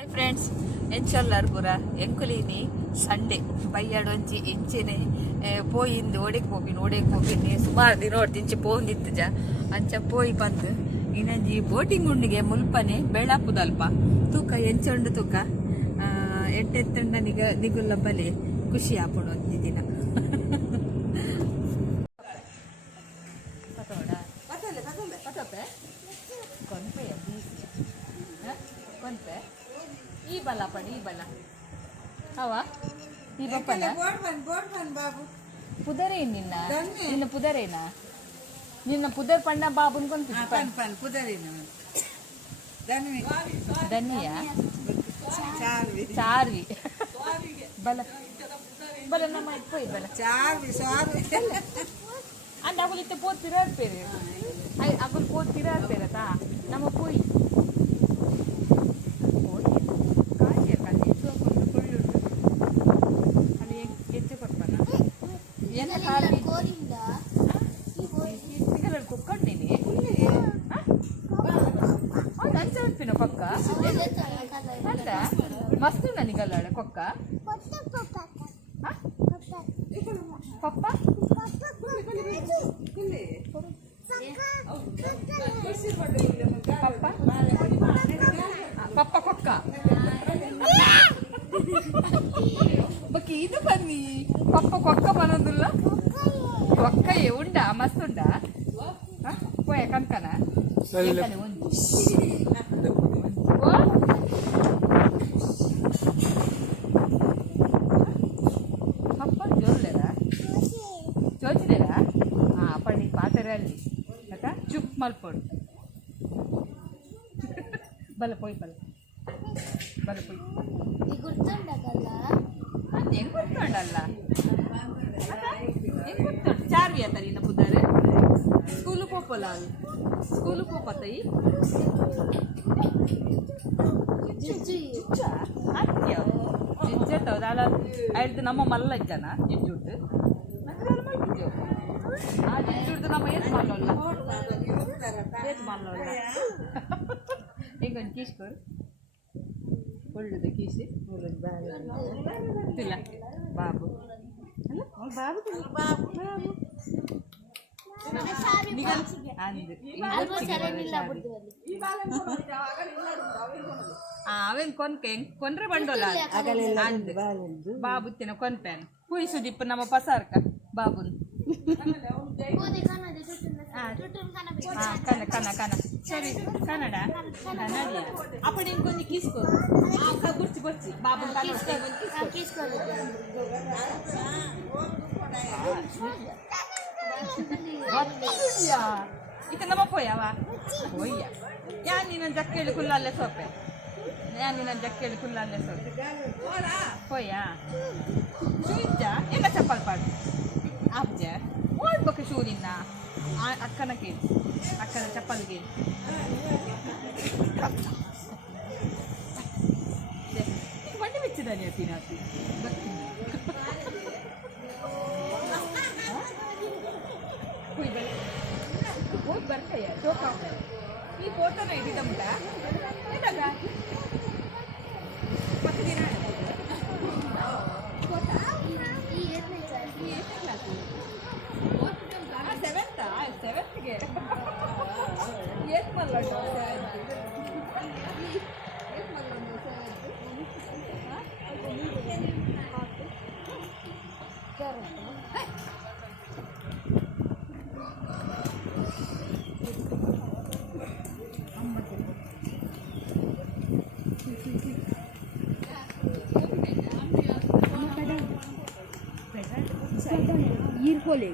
Hi friends, ಎಂಚೊಲ್ಲಾರ್ ಪೂರ ಎಂಕುಲಿನಿ Sunday ಬೈಯಾಡೊಂಚಿ ಇಂಚಿನೆ ಪೋಯಿಂದು ಓಡೆಕ್ ಹೋಗಿನಿ ಸುಮಾರು ದಿನ ಇಂಚಿ ಪೋಂದಿತ್ತಜ ಅಂಚ ಪೋಯಿ ಬಂದು ಇನ್ನಂಜಿ ಬೋಟಿಂಗ್ ಉಂಡಿಗೆ ಮುಲ್ಪನೆ ಬೆಳಪುದಲ್ಪ ತೂಕ ಎಂಚೊಂಡು ತೂಕ ಎಟ್ಟೆತ್ತಂಡ ನಿಗುಲ್ಲ ಬಲೆ ಖುಷಿ ಆಪುಡು ಒಂಜಿ ದಿನ konpe ಈ ಬಲ ಪಡಿ ಈ ಬಲ ಹವಾ ಈ ಬಪ್ಪನ ಬೋರ್ಡ್ ಬಾಬು ಪುದರೇ ನಿನ್ನ ಪುದರೇನಾ ನಿನ್ನ ಪುದರ್ ಪಣ್ಣ ಬಾಬುನ್ ಕೊಂತ ಪನ್ ಪುದರೇನ ಧನ್ಯ ಚಾರ್ವಿ ಬಲ ಬಲ ನಮ್ಮ ಇಪ್ಪೈ ಬಲ ಚಾರ್ವಿ ಅಂದ ಅಗುಲಿತ್ತೆ ಪೋತ್ ತಿರಾಡ್ಪೇರೆ ಅಗುಲ್ ಪೋತ್ ತಿರಾಡ್ಪೇರತಾ ನಮ್ಮ ಪೋಯಿ ಕೊಕ್ಕ ಅಂತ ಮಸ್ತ್ ನನಗಲ್ಲ ಕೊಕ್ಕ ಪಪ್ಪ ಪಪ್ಪ ಕೊಕ್ಕ ಬಕ್ಕಿ ಇದು ಬನ್ನಿ ಪಪ್ಪ ಕೊಕ್ಕ ಬರೋದಿಲ್ಲ ಕೊಕ್ಕ ಉಂಡ ಮಸ್ತ್ ಉಂಡ ಪೋಯ ಕನ್ಕನ ಪಪ್ಪ ಜೋರ್ಲೇರಾ ಜೋಚಿದೇರಾ ಪಡಿ ಪಾತ್ರೆ ಅಲ್ಲಿ ಆಯ್ತ ಚುಪ್ ಮಲ್ಪೊಡು ಬಲ ಪೋಯ್ ಬಲ ಪೋಯ್ ಹೆಂಗ್ ಗುರ್ತೊಂಡಲ್ಲ ಹೆಂಗ್ ಗುರ್ತೊಂಡು ಚಾರ್ವಿ ಆತ ನಿನ್ನ ಪುದ್ದಾರೆ ಸ್ಕೂಲು ಪೋಪಲ್ಲ ಸ್ಕೂಲು ಪೋಪತ್ತೈ ಜಿಜ್ಜತ್ತೌದ ಅಲ್ಲ ಆಯ್ತು ನಮ್ಮ ಮಲ್ಲ ಇದ್ದಾನ ಜಿಜ್ಜುಟ್ಟು ಮಲ್ತಿದ್ದೇವು ಆ ಜಿಜ್ಜುಡ್ದು ನಮ್ಮ ಏತ್ ಮಲ್ಲಲ್ಲ ಹೆಂಗೊಂದು ಕೀಸ್ಕೊರು ಒಳ್ಳೆದು ಕೀಸಿ ಇಲ್ಲ ಬಾಬು ಬಾಬು ಬಾಬು ಅವೇನ್ ಕೊನ್ಕೆ ಕೊಂಡ್ರೆ ಬಂಡೋಲ ಬಾಬುತ್ತಿನ ಕೊನ್ಪೇನ್ ಕುಯಿಸುದಿಪ್ಪ ನಮ್ಮ ಪಸಾರ್ಕ ಬಾಬುನ್ ಕನ ಕನ ಕನ ಸರಿ ಕನ್ನಡ ಅಪ್ಪಣ ಇಂಕೊಂದು ಕೀಸ್ಕೊ ಗುರ್ಚಿ ಗುರ್ಚಿ ಬಾಬುನ್ ಇಕ ನಮ್ಮ ಪೋಯವ ಪೋಯ್ಯ ಯಾನ್ ನಿನ್ನ ಜಕ್ಕೇಳಿ ಕುಲ್ಲಲ್ಲೇ ಸೋಪೆ ಯಾನ್ ನಿನ್ನ ಜಕ್ಕೇಳಿ ಕುಲ್ಲಲ್ಲೇ ಸೋಪೆ ಪೋಯ್ಯ ಶೂಜ್ಜ ಎಂಗ ಚಪ್ಪಲ್ ಪಾಡು ಅಬ್ಜ ಓಡ್ಬೇಕು ಶೂರಿನ ಅಕ್ಕನ ಕೇಳಿ ಅಕ್ಕನ ಚಪ್ಪಲ್ ಕೇಳಿ ಬಂಡಿ ಬಿಚ್ಚಿದಾನೆ ಅತ್ತಿನಾತಿ बहुत बरता है तो काम ये फोटो नहीं दिखता मुझे ये लगा पता नहीं रहा फोटो ये नहीं चाहिए ये क्लास हाँ सेवेंथ के ये मल्ला डो ये मल्ला डो हाँ क्या रहता है ಈರ್ಕೋಲೆ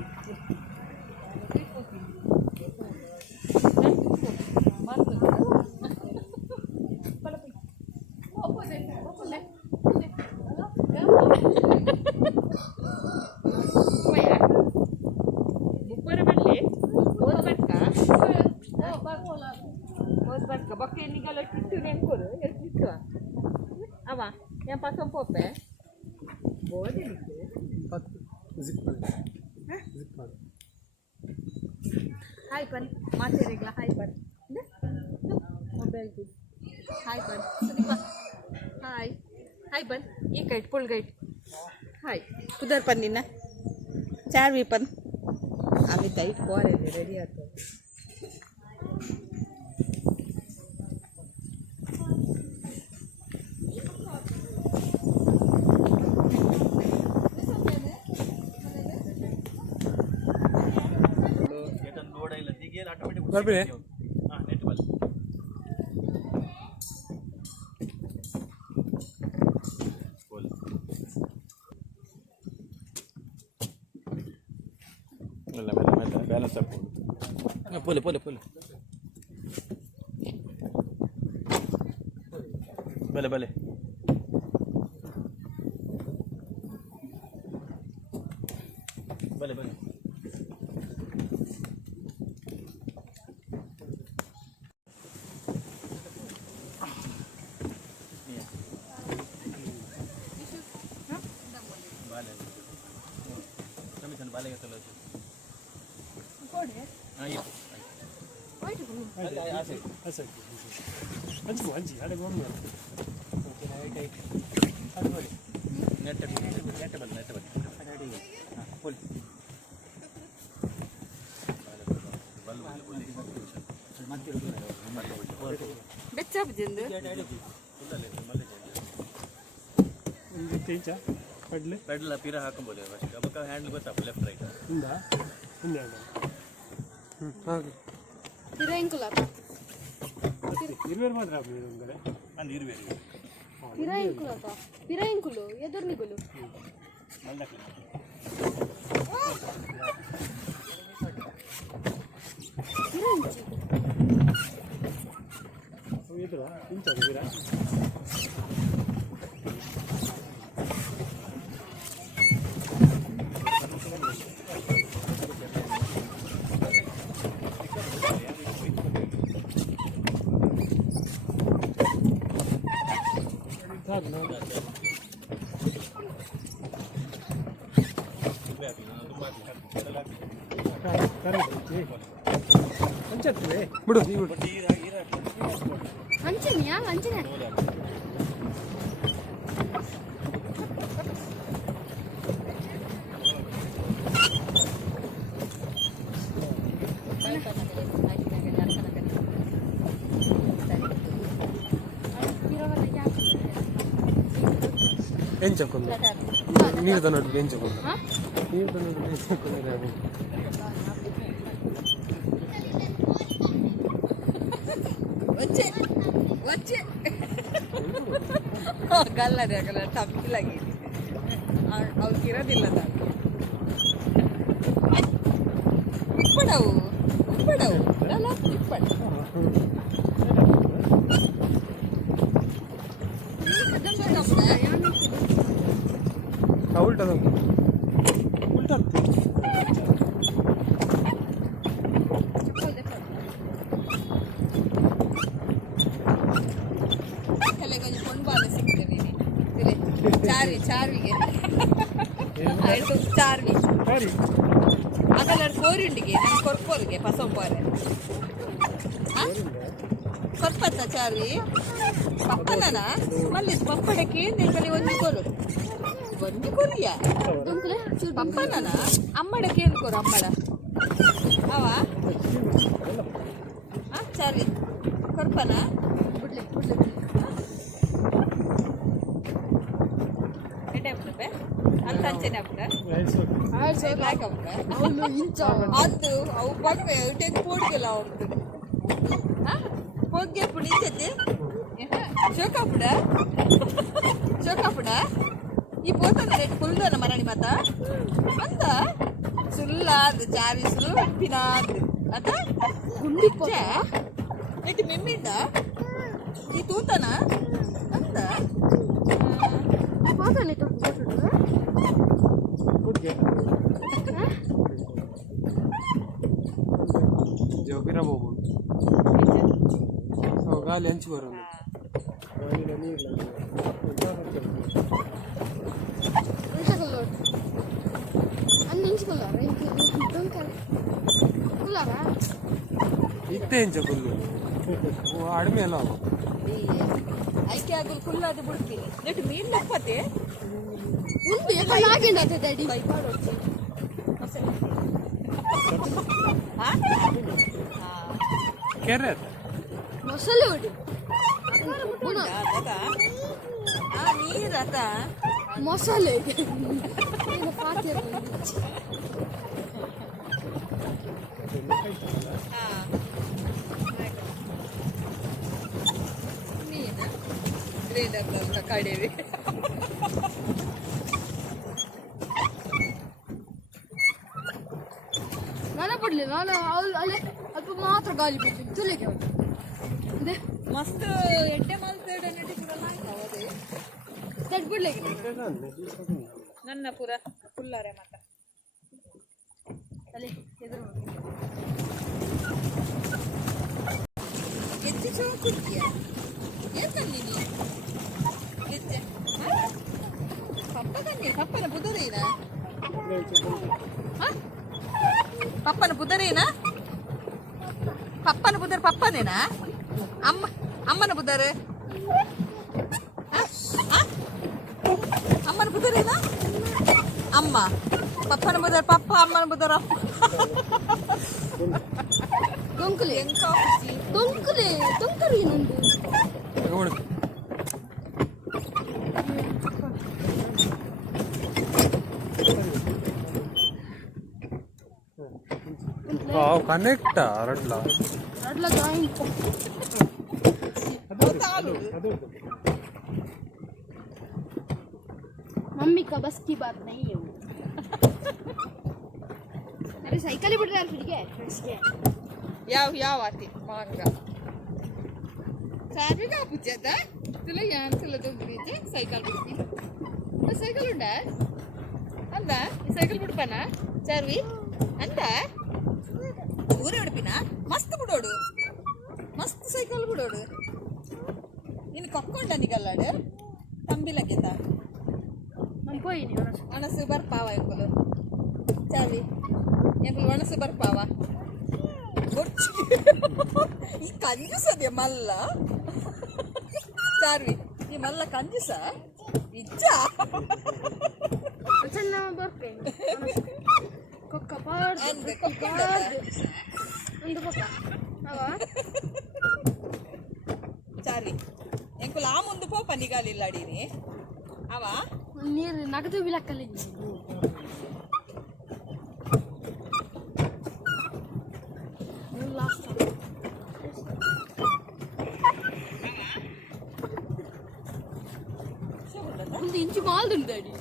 Bakit ni kalau cucu ni engkau tu, yang cucu. Apa? Yang pasang pope? Boleh ni. Zip. Hai pan, masih regla hai pan. Mobil tu. Hai pan. Sedih हाय बन ये गाइड पुल guide हाय उधर पण ना 4 भी पण आम्ही ताई पोर आहे रेडी आहोत बैलेंस पोले पोले पोले भले भले भले भले बाले घेतलं ಪೆಡಲ್ ತೀರಾ ಹಾಕೊಂಬೋದು ಅವಾಗ ಹ್ಯಾಂಡಲ್ ಗೊತ್ತಾಗ ಲೆಫ್ಟ್ ರೈಟ್ పిరాయింకులు ఎదుర్నిగులు ಬಿಡು ಅಂಚನೆಯಾ ಅಂಚನೆ ఎంచుకుంది నీరు తన్నట్టు ఎంచుకుంది నీరు తన్నట్టు ఎంచుకుంది వచ్చే వచ్చే ಗಲ್ಲದೆ ಆಗಲ್ಲ ಟಪ್ಪಿಲಾಗಿ ಅವ್ರಿಗೆ ಇರೋದಿಲ್ಲ ನಾನು ಇಪ್ಪಡವು ಇಪ್ಪಡವು ಅಲ್ಲ ಇಪ್ಪಡ ಉಲ್ಟಾ ಉಲ್ಟಾ ಚಾರ್ವಿಗೆ ಚಾರ್ವಿ ಅದಲ್ಲ ಕೋರಿಂಡಿಗೆ ನಾನು ಕೊರ್ಕೋರಿಗೆ ಪಸಂಪಾರೆ ಕೊರ್ಪತ್ತ ಚಾರ್ವಿ ಪಪ್ಪನ ಮಲ್ಲಿ ಪಪ್ಪಡಕ್ಕೆ ಕಲಿ ಒಂದಿ ಕೊರಿಯ ಪಪ್ಪನ ಅಮ್ಮಡಕ್ಕೆ ಹೇಳ್ಕೊರು ಅಮ್ಮಡ ಅವ ಚಾರ್ವಿ ಕೊರ್ಪನ ಬಿಡ್ಲಿ ಅದು ಅವು ಬಂದ್ವೆ ಟೆನ್ ಪೋಡ್ಗೆಲ್ಲ ಹೋಗ್ತದೆ ಹೋಗಿ ಪುಡಿತದೆ ಶೋಕಾಪುಡ ಈ ಪೋತನ ರೇಟ್ ಕುಲ್ದನ ಮರಣಿ ಮಾತ ಅಂದ ಸುಲ್ಲ ಅದು ಚಾವಿ ಸುಳ್ಳು ಪಿನಾದ್ ಅದ ಗುಂಡಿ ಎಟ್ಟು ಮೆಮ್ಮಿಂಡ ಈ ತೂತನ ಅಂದ ಜೋಗಿರ ಹೋಗು ಗಾಲಿ ಹಂಚಿ ಬರೋದು ಇತ್ತೆ ಹೆಂಚ ಫುಲ್ಲು ಅಡಿಮೆ ಅಲ್ಲ ಐಕ್ಯ agul kulladi budpi net meen lappate ಉಂಟು ಯಾಕಂದ್ರೆ ಆಗಿಂದ daddy bye padocchi ha Carrot. ಮೊಸಳೆ ಹೊಡಿ daga ನೀರತ ಮೊಸಳೆ ಏನು ಪಾತಿರ ನೀನ ಗ್ರೇಡರ್ ಕಡೆವಿ ನಾನು ಬಿಡ್ಲಿಲ್ಲ ನಾನು ಅಲ್ಲೇ ಅಲ್ಪ ಮಾತ್ರ ಗಾಳಿ ಬಿಡ್ತೀನಿ ತುಳಿಗೆ ಇದೆ ಮಸ್ತ್ ಎಡ್ಡೆ ಮಲ್ತೇಡೆ ನೆಟ್ಟಿ ಪುರ ನಾಯ್ತಾವದೆ ತಡ್ ಬಿಡ್ಲಿಕ್ಕೆ ನನ್ನ ಪುರ ಕುಲ್ಲರೆ ಮತ ಅಲ್ಲಿ ಎದುರು ಎತ್ತಿ ಚೋಕುತ್ತೀಯ ಏಕಲ್ಲಿ ನೀ ಎತ್ತೆ ಪಪ್ಪನ ಪುದರೇನಾ ಪಪ್ಪನ ಪುದರೇನಾ ಪಪ್ಪನ ಪುದರ್ ಪಪ್ಪನೇನಾ ಅಮ್ಮನ ಪುದರ್ ಅಮ್ಮನ ಪುದರೇನಾ ಅಮ್ಮ ಪಪ್ಪನ ಪುದರ್ ಪಪ್ಪ ಅಮ್ಮನ ಪುದರ್ ಅಪ್ಪ ದೊಂಕಲೆ ದೊಂಕಲೆ ದೊಂಕರಿ ನಂದು ಕನೆಕ್ಟ್ ರಡ್ಲ ಅಡ್ಲ ಜಾಯಿಂಟ್ मम्मी का बस की बात नहीं है वो अरे साइकिल ही बिड़ रहा है ಯಾವ ಆತಿ ಮಾಂಗ ಸಾರ್ವಿಕ ಪುಚ್ಚದ ತುಲ ಯಾನ್ ತುಲ ದೊಂಗ್ರಿಜೆ ಸೈಕಲ್ ಬಿಡ್ತಿ ಸೈಕಲ್ ಉಂಡ ಅಂದ ಸೈಕಲ್ ಬಿಡ್ಪನ ಚಾರ್ವಿ ಅಂದ ಊರೇ ಉಡುಪಿನ ಮಸ್ತ್ ಬಿಡೋಡು ಮಸ್ತ್ ಸೈಕಲ್ ಬಿಡೋಡು ನಿನ್ನ ಕೊಕ್ಕೊಂಡ ನಿಗಲ್ಲಾಡು ತಂಬಿಲಕ್ಕಿತ हम कोई नहीं होना ಒಣಸು ಬರ್ಪಾವ ಎಂಕುಲು ಚಾರ್ವಿ ಎಂಕುಲು ಒಣಸು ಬರ್ಪಾವ ಈ ಕಂಜುಸದೆ ಮಲ್ಲ ಚಾರ್ವಿ ಈ ಮಲ್ಲ ಕಂಜುಸ ಇಜ್ಜ चल ना बरके कोका पार ಅಂದೆ ಕೊಕ್ಕೊಂಡ अंदर कोका अवा ಚಾರ್ವಿ ಎಂಕುಲು ಆ ಮುಂದೆ ಪೋಪ ನಿಗಾಲಿಲ್ಲ ಅಡೀನಿ ಅವ ನೀರು ನಗದು ಬಿಲಕ್ಕಲ್ಲಿ ಲಾಸ್ಟ್ ಒಂದು ಇಂಚು ಮಾಲ್ದುಂಡು ಡ್ಯಾಡಿ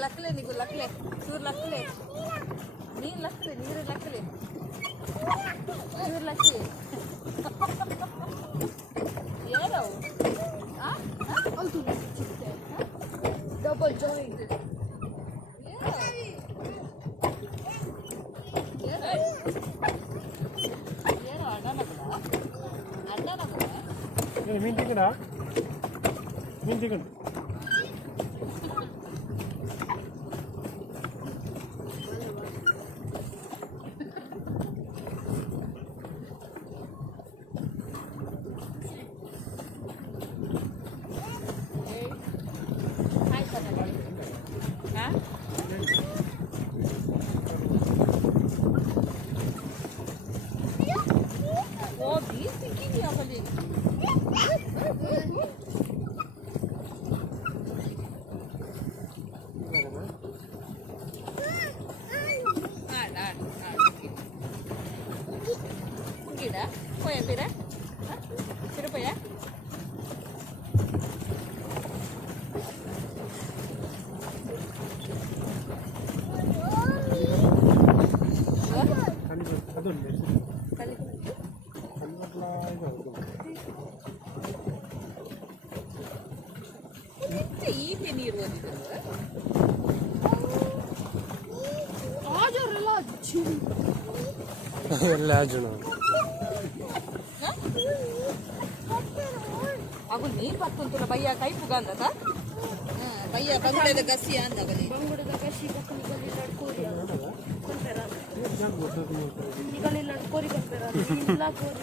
ಲಕ್ಲೆ ನಿಗು ಲಕ್ಲೆ ಚೂರು ಲಕ್ಲೆ ನೀರು ಲಕ್ಲೆ ನೀರು ಲಕ್ಲೆ ನೀರು ಲಕ್ಲೆ ಏನವು ಹೌದು ಡಬಲ್ ಜಾಯಿಂಟ್ ಏನು ಅಣ್ಣನ ಮೀನ್ ತಿಂಗಡ ಮೀನ್ ತಿಂಗಡ ಅದೊಂದು ಈಗೆ ನೀರು ಓದಿದ್ರು ಎಲ್ಲ ಜನ ಅವು ನೀರು ಬರ್ತಂತಲ್ಲ ಬಯ್ಯ ಕೈ ಪುಗಂದದ ಬಯ್ಯ ಬಂಗುಡದ ಗಸಿ ಅಂದವಲ್ಲಿ ಬಂಗುಡದ ಗಸಿ ಕೋರಿ ಈಗಲೆಲ್ಲ ಕೋರಿ ಬರ್ತಾರ ಇಲ್ಲ ಕೋರಿ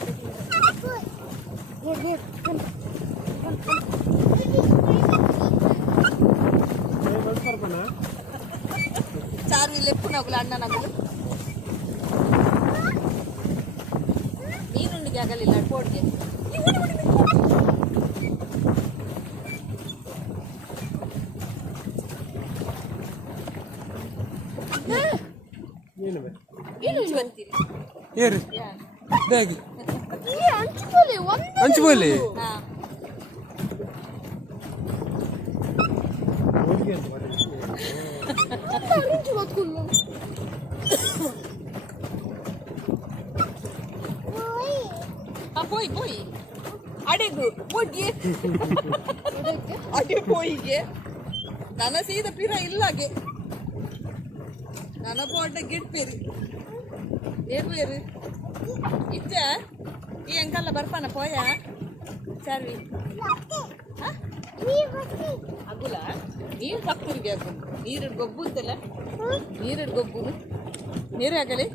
ಚಾರು ಲೆಪ್ಪು ನಗುಲು ಅಣ್ಣ ನಗುಲು ನೀನುಂಡಿಗೆ ಆಗಲಿಲ್ಲ ಕೋಡ್ಗೆ ಏರಿ ಹೇಗೆ ಹಂಚ್ಬೋಲಿ പോയി പോയി അടേക്ക് പോയി അടേ പോയിಗೆ ನನ್ನ ಸೀದ ಪಿರ ಇಲ್ಲಾಗೆ ನನ್ನ ಪೋಟ ಗಿಡ್ಪೇರಿ ಏರು ಇಚ್ಚ ಈ ಅಂಕಲ್ಲ ಬರ್ಪಾನ ಪೋಯ ಚಾರ್ವಿ ಅಗುಲ ನೀರು ಪಕ್ಕರಿಗೆ ಹಾಕು ನೀರು ಗೊಬ್ಬು ಅಂತಲ್ಲ ನೀರು ಗೊಬ್ಬು ನೀರು ಹಾಕಲಿ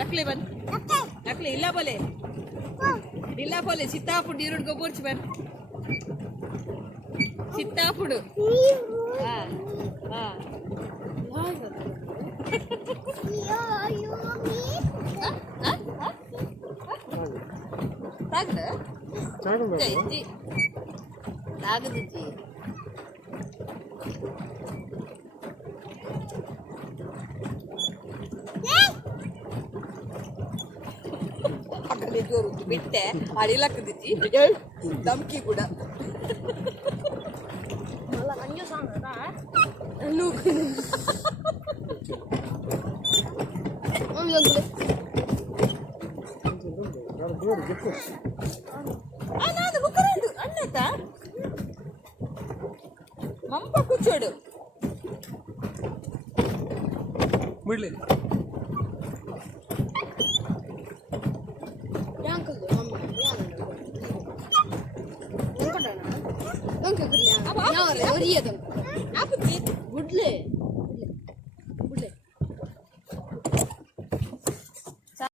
ನಕ್ಲಿ ಬನ್ ನಕ್ಲಿ ಇಲ್ಲ ಬೋಲೆ ಇಲ್ಲ ಬೋಲೆ ಸಿತ್ತಾಪುಡು ನೀರು ಗೊಬ್ಬು ಉರ್ಚಿ ಬನ್ ಸಿತ್ತಾಪುಡು ಹಾ ಹಾ ತಾಗದ ಇಜ್ಜಿ ತಾಗದಿಜ್ಜಿ ಅಕ್ಕಲ್ಲಿ ಜೋರು ಬಿಟ್ಟೆ ಅಡಿಲಕ್ಕದಿಜ್ಜಿ ಧಮ್ಕಿ ಕೂಡ అన్నత మంప కూర్చోడు ಬಿಡ್ಲಿ గుడ్లే